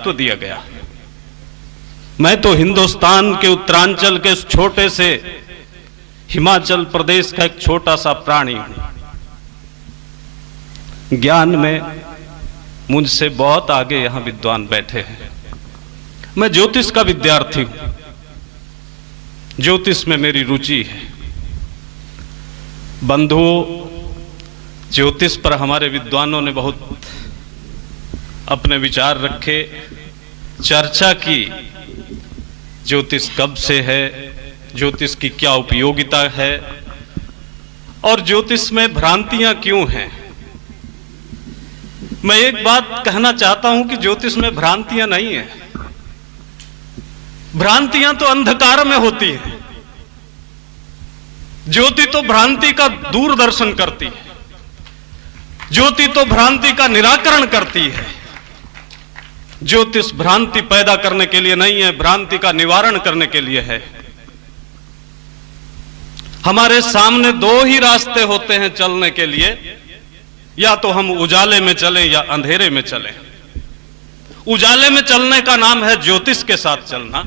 दायित्व दिया गया। मैं तो हिंदुस्तान के उत्तरांचल के इस छोटे से हिमाचल प्रदेश का एक छोटा सा प्राणी हूं। ज्ञान में मुझसे बहुत आगे यहां विद्वान बैठे हैं। मैं ज्योतिष का विद्यार्थी हूं, ज्योतिष में मेरी रुचि है। बंधुओं, ज्योतिष पर हमारे विद्वानों ने बहुत अपने विचार रखे, चर्चा की। ज्योतिष कब से है, ज्योतिष की क्या उपयोगिता है और ज्योतिष में भ्रांतियां क्यों हैं। मैं एक बात कहना चाहता हूं कि ज्योतिष में भ्रांतियां नहीं है। भ्रांतियां तो अंधकार में होती हैं। ज्योति तो भ्रांति का दूरदर्शन करती है, ज्योति तो भ्रांति का निराकरण करती है। ज्योतिष भ्रांति पैदा करने के लिए नहीं है, भ्रांति का निवारण करने के लिए है। हमारे सामने दो ही रास्ते होते हैं चलने के लिए, या तो हम उजाले में चलें या अंधेरे में चलें। उजाले में चलने का नाम है ज्योतिष के साथ चलना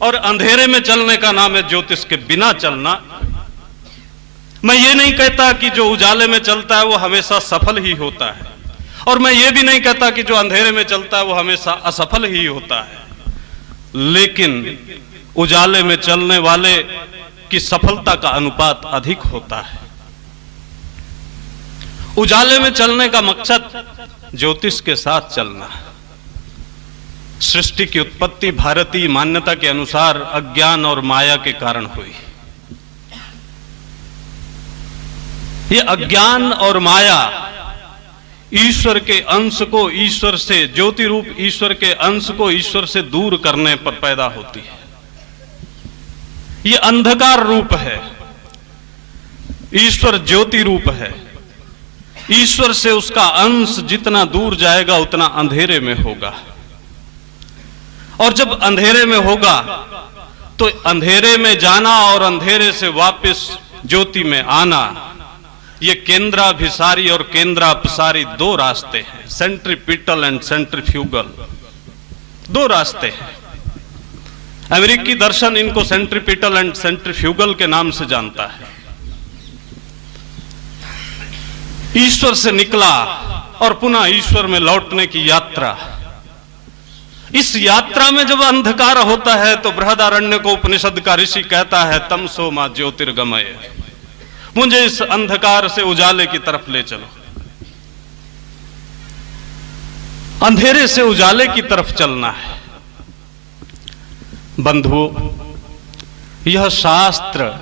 और अंधेरे में चलने का नाम है ज्योतिष के बिना चलना। मैं ये नहीं कहता कि जो उजाले में चलता है वो हमेशा सफल ही होता है, और मैं ये भी नहीं कहता कि जो अंधेरे में चलता है वो हमेशा असफल ही होता है। लेकिन उजाले में चलने वाले की सफलता का अनुपात अधिक होता है। उजाले में चलने का मकसद ज्योतिष के साथ चलना है। सृष्टि की उत्पत्ति भारतीय मान्यता के अनुसार अज्ञान और माया के कारण हुई। ये अज्ञान और माया ईश्वर के अंश को ईश्वर से, ज्योति रूप ईश्वर के अंश को ईश्वर से दूर करने पर पैदा होती है। ये अंधकार रूप है, ईश्वर ज्योति रूप है। ईश्वर से उसका अंश जितना दूर जाएगा उतना अंधेरे में होगा, और जब अंधेरे में होगा तो अंधेरे में जाना और अंधेरे से वापस ज्योति में आना, ये केंद्राभिसारी और केंद्रापसारी दो रास्ते हैं। सेंट्रीपिटल एंड सेंट्रीफ्यूगल दो रास्ते हैं। अमेरिकी दर्शन इनको सेंट्रीपिटल एंड सेंट्रीफ्यूगल के नाम से जानता है। ईश्वर से निकला और पुनः ईश्वर में लौटने की यात्रा। इस यात्रा में जब अंधकार होता है तो बृहदारण्य को उपनिषद का ऋषि कहता है, तमसो मा ज्योतिर्गमय, मुझे इस अंधकार से उजाले की तरफ ले चलो। अंधेरे से उजाले की तरफ चलना है। बंधुओं, यह शास्त्र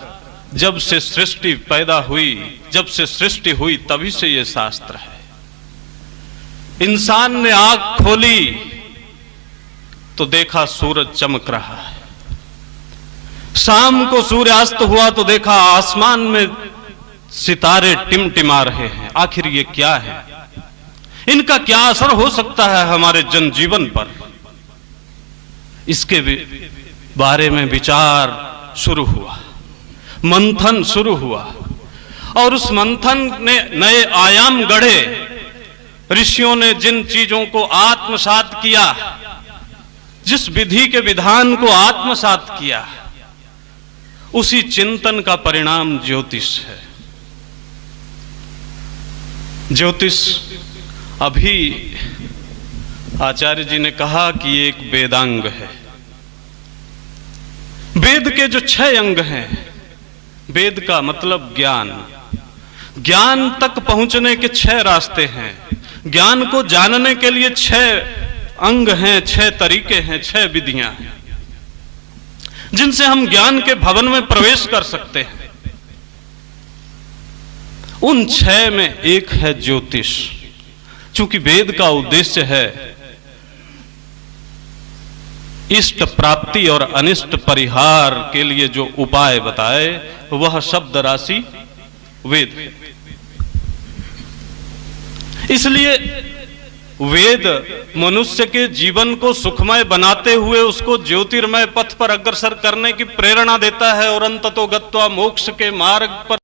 जब से सृष्टि पैदा हुई, जब से सृष्टि हुई तभी से यह शास्त्र है। इंसान ने आंख खोली तो देखा सूरज चमक रहा है, शाम को सूर्यास्त हुआ तो देखा आसमान में सितारे टिमटिमा रहे हैं। आखिर ये क्या है? इनका क्या असर हो सकता है हमारे जनजीवन पर? इसके बारे में विचार शुरू हुआ, मंथन शुरू हुआ, और उस मंथन ने नए आयाम गढ़े। ऋषियों ने जिन चीजों को आत्मसात किया, जिस विधि के विधान को आत्मसात किया, उसी चिंतन का परिणाम ज्योतिष है। ज्योतिष, अभी आचार्य जी ने कहा कि एक वेदांग है। वेद के जो 6 अंग हैं, वेद का मतलब ज्ञान, ज्ञान तक पहुंचने के 6 रास्ते हैं। ज्ञान को जानने के लिए 6 अंग हैं, 6 तरीके हैं, 6 विधियां हैं, जिनसे हम ज्ञान के भवन में प्रवेश कर सकते हैं। उन 6 में एक है ज्योतिष। चूंकि वेद का उद्देश्य है इष्ट प्राप्ति और अनिष्ट परिहार के लिए जो उपाय बताए, वह शब्द राशि वेद। इसलिए वेद मनुष्य के जीवन को सुखमय बनाते हुए उसको ज्योतिर्मय पथ पर अग्रसर करने की प्रेरणा देता है, और अंततो गत्वा मोक्ष के मार्ग पर।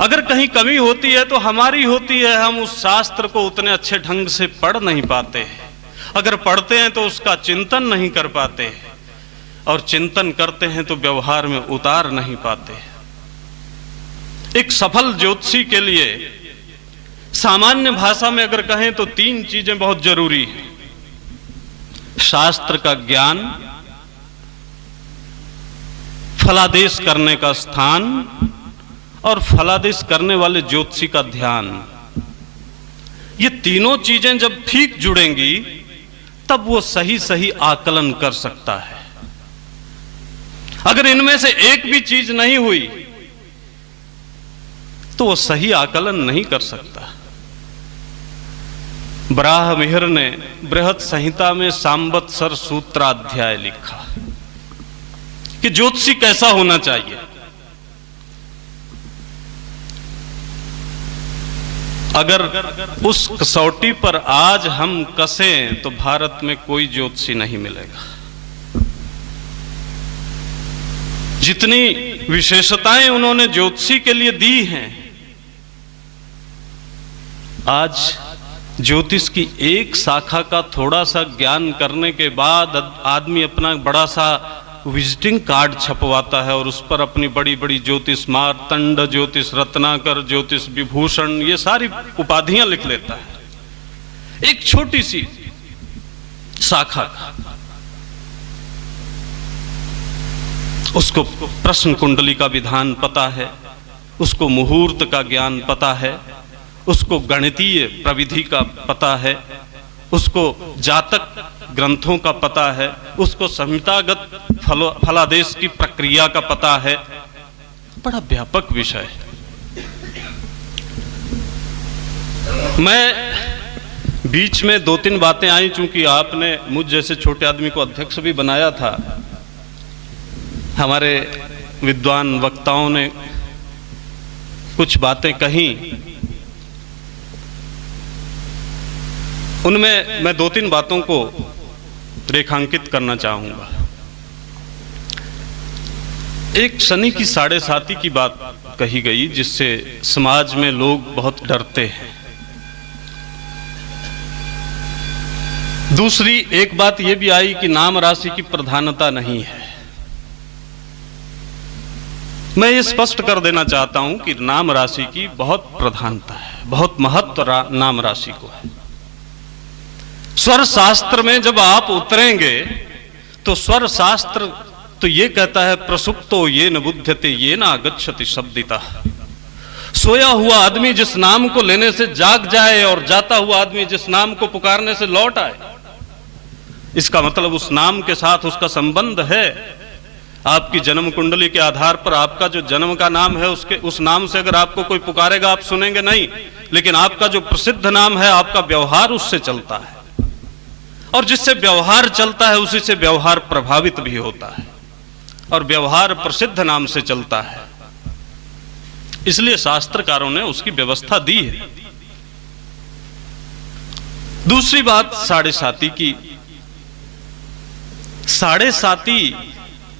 अगर कहीं कमी होती है तो हमारी होती है, हम उस शास्त्र को उतने अच्छे ढंग से पढ़ नहीं पाते हैं, अगर पढ़ते हैं तो उसका चिंतन नहीं कर पाते, और चिंतन करते हैं तो व्यवहार में उतार नहीं पाते। एक सफल ज्योतिषी के लिए सामान्य भाषा में अगर कहें तो 3 चीजें बहुत जरूरी हैं। शास्त्र का ज्ञान, फलादेश करने का स्थान, और फलादेश करने वाले ज्योतिषी का ध्यान। ये तीनों चीजें जब ठीक जुड़ेंगी तब वो सही सही आकलन कर सकता है। अगर इनमें से एक भी चीज नहीं हुई तो वो सही आकलन नहीं कर सकता। ब्राह्मण ने बृहत संहिता में सांवत्सर सूत्राध्याय लिखा कि ज्योतिषी कैसा होना चाहिए। अगर उस कसौटी पर आज हम कसें तो भारत में कोई ज्योतिषी नहीं मिलेगा। जितनी विशेषताएं उन्होंने ज्योतिषी के लिए दी हैं, आज ज्योतिष की एक शाखा का थोड़ा सा ज्ञान करने के बाद आदमी अपना बड़ा सा विजिटिंग कार्ड छपवाता है और उस पर अपनी बड़ी बड़ी ज्योतिष मार्तंड, ज्योतिष रत्नाकर, ज्योतिष विभूषण, ये सारी उपाधियां लिख लेता है एक छोटी सी शाखा। उसको प्रश्न कुंडली का विधान पता है, उसको मुहूर्त का ज्ञान पता है, उसको गणितीय प्रविधि का पता है, उसको जातक ग्रंथों का पता है, उसको संहितागत फलादेश की प्रक्रिया का पता है। बड़ा व्यापक विषय है। मैं बीच में 2-3 बातें आई, चूंकि आपने मुझ जैसे छोटे आदमी को अध्यक्ष भी बनाया था। हमारे विद्वान वक्ताओं ने कुछ बातें कही, उनमें मैं 2-3 बातों को रेखांकित करना चाहूंगा। एक शनि की 7.5 की बात कही गई जिससे समाज में लोग बहुत डरते हैं। दूसरी एक बात यह भी आई कि नाम राशि की प्रधानता नहीं है। मैं ये स्पष्ट कर देना चाहता हूं कि नाम राशि की बहुत प्रधानता है, बहुत महत्व नाम राशि को है। स्वर शास्त्र में जब आप उतरेंगे तो स्वर शास्त्र तो ये कहता है प्रसुप्तो ये न बुध्यते ये न गच्छति शब्दिता। सोया हुआ आदमी जिस नाम को लेने से जाग जाए और जाता हुआ आदमी जिस नाम को पुकारने से लौट आए, इसका मतलब उस नाम के साथ उसका संबंध है। आपकी जन्म कुंडली के आधार पर आपका जो जन्म का नाम है उस नाम से अगर आपको कोई पुकारेगा आप सुनेंगे नहीं, लेकिन आपका जो प्रसिद्ध नाम है आपका व्यवहार उससे चलता है, और जिससे व्यवहार चलता है उसी से व्यवहार प्रभावित भी होता है, और व्यवहार प्रसिद्ध नाम से चलता है। इसलिए शास्त्रकारों ने उसकी व्यवस्था दी है। दूसरी बात 7.5 की। 7.5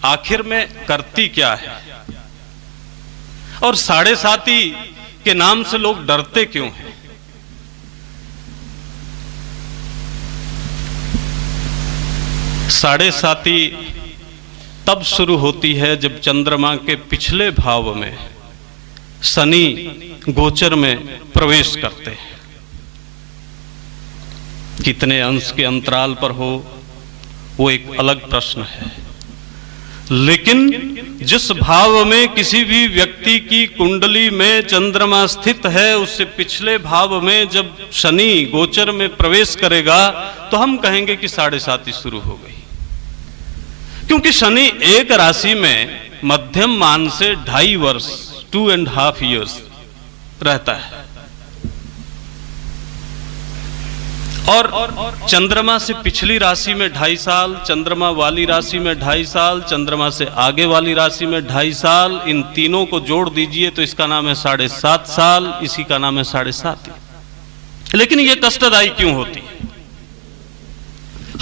आखिर में करती क्या है, और 7.5 के नाम से लोग डरते क्यों हैं? साढ़े साती तब शुरू होती है जब चंद्रमा के पिछले भाव में शनि गोचर में प्रवेश करते हैं। कितने अंश के अंतराल पर हो वो एक अलग प्रश्न है, लेकिन जिस भाव में किसी भी व्यक्ति की कुंडली में चंद्रमा स्थित है उससे पिछले भाव में जब शनि गोचर में प्रवेश करेगा तो हम कहेंगे कि 7.5 शुरू हो गई, क्योंकि शनि एक राशि में मध्यम मान से 2.5 वर्ष 2.5 years रहता है, और चंद्रमा से पिछली राशि में 2.5 साल, चंद्रमा वाली राशि में 2.5 साल, चंद्रमा से आगे वाली राशि में 2.5 साल, इन तीनों को जोड़ दीजिए तो इसका नाम है 7.5 साल, इसी का नाम है 7.5। लेकिन ये कष्टदायी क्यों होती है?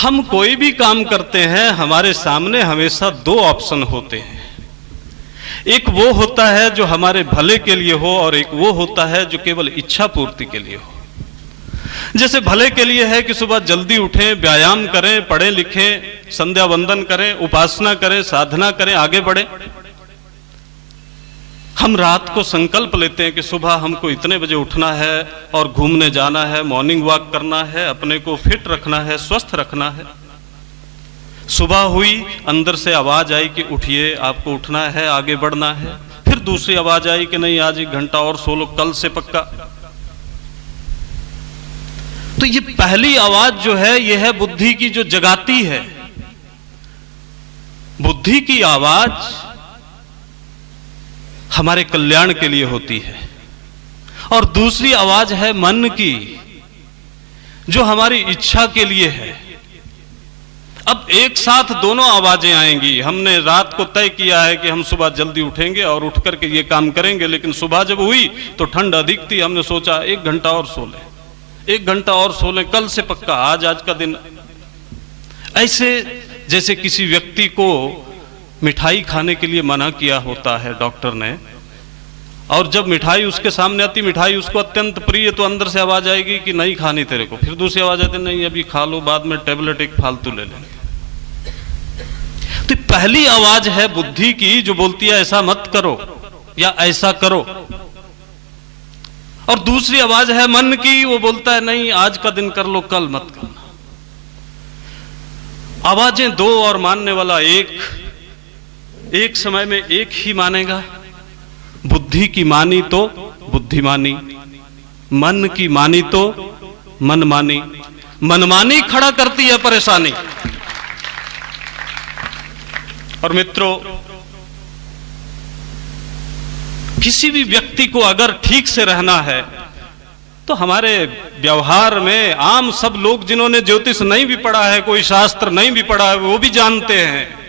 हम कोई भी काम करते हैं, हमारे सामने हमेशा 2 ऑप्शन होते हैं। एक वो होता है जो हमारे भले के लिए हो, और एक वो होता है जो केवल इच्छा पूर्ति के लिए हो। जैसे भले के लिए है कि सुबह जल्दी उठें, व्यायाम करें, पढ़ें लिखें, संध्या वंदन करें, उपासना करें, साधना करें, आगे बढ़ें। हम रात को संकल्प लेते हैं कि सुबह हमको इतने बजे उठना है और घूमने जाना है, मॉर्निंग वॉक करना है, अपने को फिट रखना है, स्वस्थ रखना है। सुबह हुई, अंदर से आवाज आई कि उठिए, आपको उठना है, आगे बढ़ना है। फिर दूसरी आवाज आई कि नहीं, आज 1 घंटा और सो लो, कल से पक्का। तो ये पहली आवाज जो है, ये है बुद्धि की, जो जगाती है। बुद्धि की आवाज हमारे कल्याण के लिए होती है, और दूसरी आवाज है मन की, जो हमारी इच्छा के लिए है। अब एक साथ दोनों आवाजें आएंगी। हमने रात को तय किया है कि हम सुबह जल्दी उठेंगे और उठ करके ये काम करेंगे, लेकिन सुबह जब हुई तो ठंड अधिक थी, हमने सोचा 1 घंटा और सो लें, 1 घंटा और सो लें, कल से पक्का, आज का दिन। ऐसे जैसे किसी व्यक्ति को मिठाई खाने के लिए मना किया होता है डॉक्टर ने, और जब मिठाई उसके सामने आती, मिठाई उसको अत्यंत प्रिय, तो अंदर से आवाज आएगी कि नहीं खानी तेरे को। फिर दूसरी आवाज आती, नहीं अभी खा लो, बाद में टेबलेट एक फालतू ले लेंगे। तो पहली आवाज है बुद्धि की, जो बोलती है ऐसा मत करो या ऐसा करो, और दूसरी आवाज है मन की, वो बोलता है नहीं आज का दिन कर लो, कल मत करना। आवाजें दो और मानने वाला एक समय में एक ही मानेगा। बुद्धि की मानी तो बुद्धिमानी, मन की मानी तो मनमानी, मनमानी खड़ा करती है परेशानी। और मित्रों, किसी भी व्यक्ति को अगर ठीक से रहना है तो हमारे व्यवहार में आम सब लोग जिन्होंने ज्योतिष नहीं भी पढ़ा है, कोई शास्त्र नहीं भी पढ़ा है, वो भी जानते हैं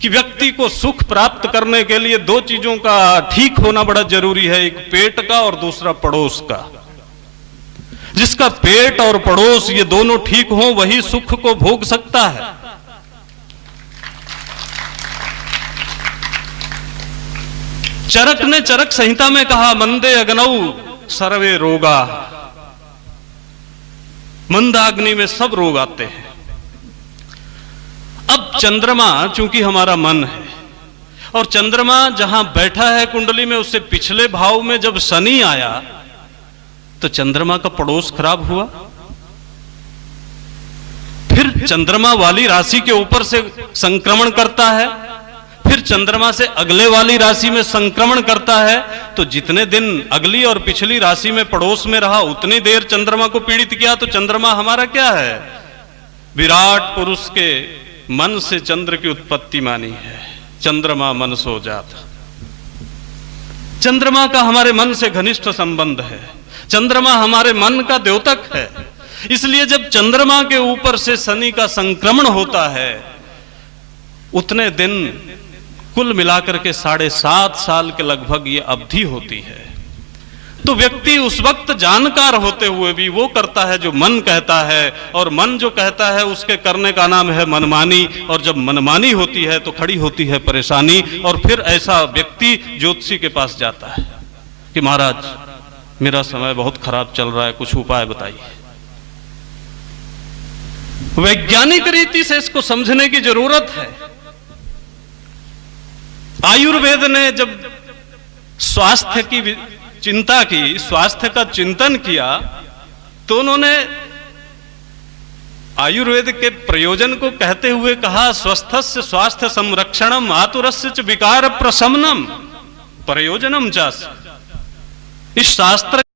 कि व्यक्ति को सुख प्राप्त करने के लिए 2 चीजों का ठीक होना बड़ा जरूरी है, एक पेट का और दूसरा पड़ोस का। जिसका पेट और पड़ोस ये दोनों ठीक हो, वही सुख को भोग सकता है। चरक ने चरक संहिता में कहा, मंदे अग्नौ सर्वे रोगा। मंदाग्नि में सब रोग आते हैं। अब चंद्रमा चूंकि हमारा मन है, और चंद्रमा जहां बैठा है कुंडली में, उससे पिछले भाव में जब शनि आया तो चंद्रमा का पड़ोस खराब हुआ। फिर चंद्रमा वाली राशि के ऊपर से संक्रमण करता है, फिर चंद्रमा से अगले वाली राशि में संक्रमण करता है। तो जितने दिन अगली और पिछली राशि में पड़ोस में रहा, उतनी देर चंद्रमा को पीड़ित किया। तो चंद्रमा हमारा क्या है? विराट पुरुष के मन से चंद्र की उत्पत्ति मानी है। चंद्रमा मन सो जाता। चंद्रमा का हमारे मन से घनिष्ठ संबंध है। चंद्रमा हमारे मन का द्योतक है। इसलिए जब चंद्रमा के ऊपर से शनि का संक्रमण होता है, उतने दिन कुल मिलाकर के 7.5 साल के लगभग ये अवधि होती है। तो व्यक्ति उस वक्त जानकार होते हुए भी वो करता है जो मन कहता है, और मन जो कहता है उसके करने का नाम है मनमानी। और जब मनमानी होती है तो खड़ी होती है परेशानी। और फिर ऐसा व्यक्ति ज्योतिषी के पास जाता है कि महाराज मेरा समय बहुत खराब चल रहा है, कुछ उपाय बताइए। वैज्ञानिक रीति से इसको समझने की जरूरत है। आयुर्वेद ने जब स्वास्थ्य की चिंता की, स्वास्थ्य का चिंतन किया, तो उन्होंने आयुर्वेद के प्रयोजन को कहते हुए कहा, स्वस्थस्य स्वास्थ्य संरक्षणम आतुरस्य च विकार प्रशमनम प्रयोजनम चास्य। इस शास्त्र